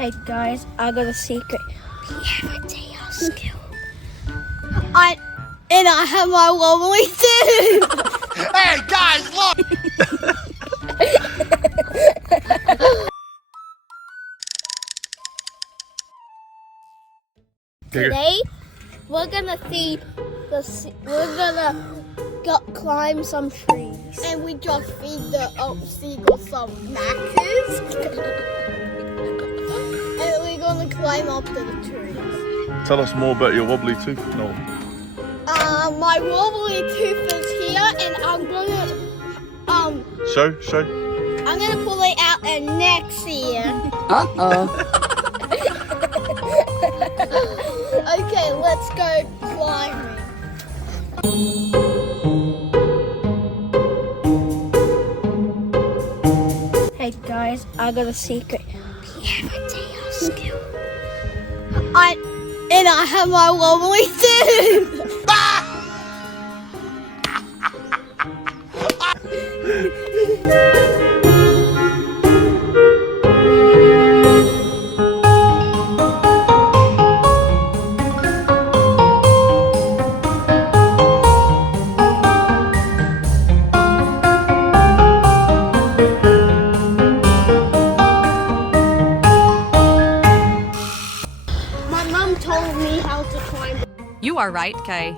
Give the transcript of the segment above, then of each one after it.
Hey guys, I got a secret. We have a tail skill. I have my wobbly too. Hey guys, look! Today we're gonna climb some trees, and we just feed the seagulls some macas. And we're gonna climb up to the trees. Tell us more about your wobbly tooth, Noah. My wobbly tooth is here, and I'm gonna Show. I'm gonna pull it out and next year. Okay, let's go climbing. Hey guys, I got a secret. We have a tail skill. I have my wobbly too. My mom told me how to climb. You are right, Kay.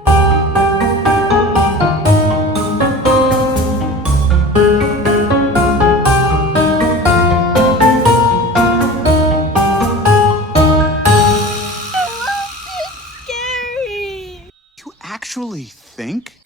Scary. You actually think?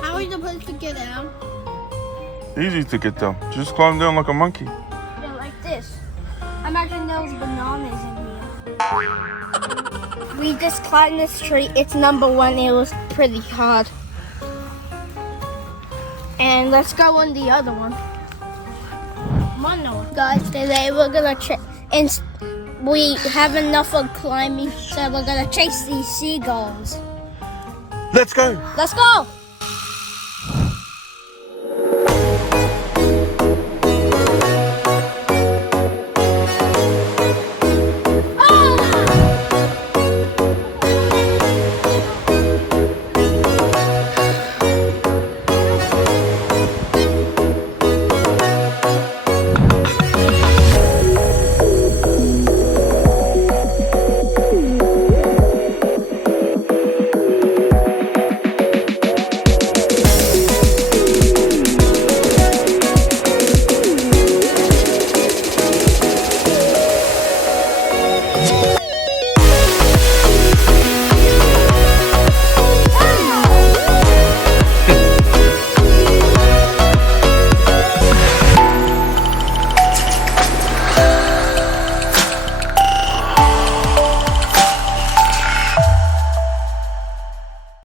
How are you supposed to get out? Easy to get down. Just climb down like a monkey. Yeah, like this. Imagine those bananas in here. We just climbed this tree. It's number 1. It was pretty hard. And let's go on the other one. Come on, Noah. Guys, today we're gonna and we have enough of climbing, so we're gonna chase these seagulls. Let's go. Let's go!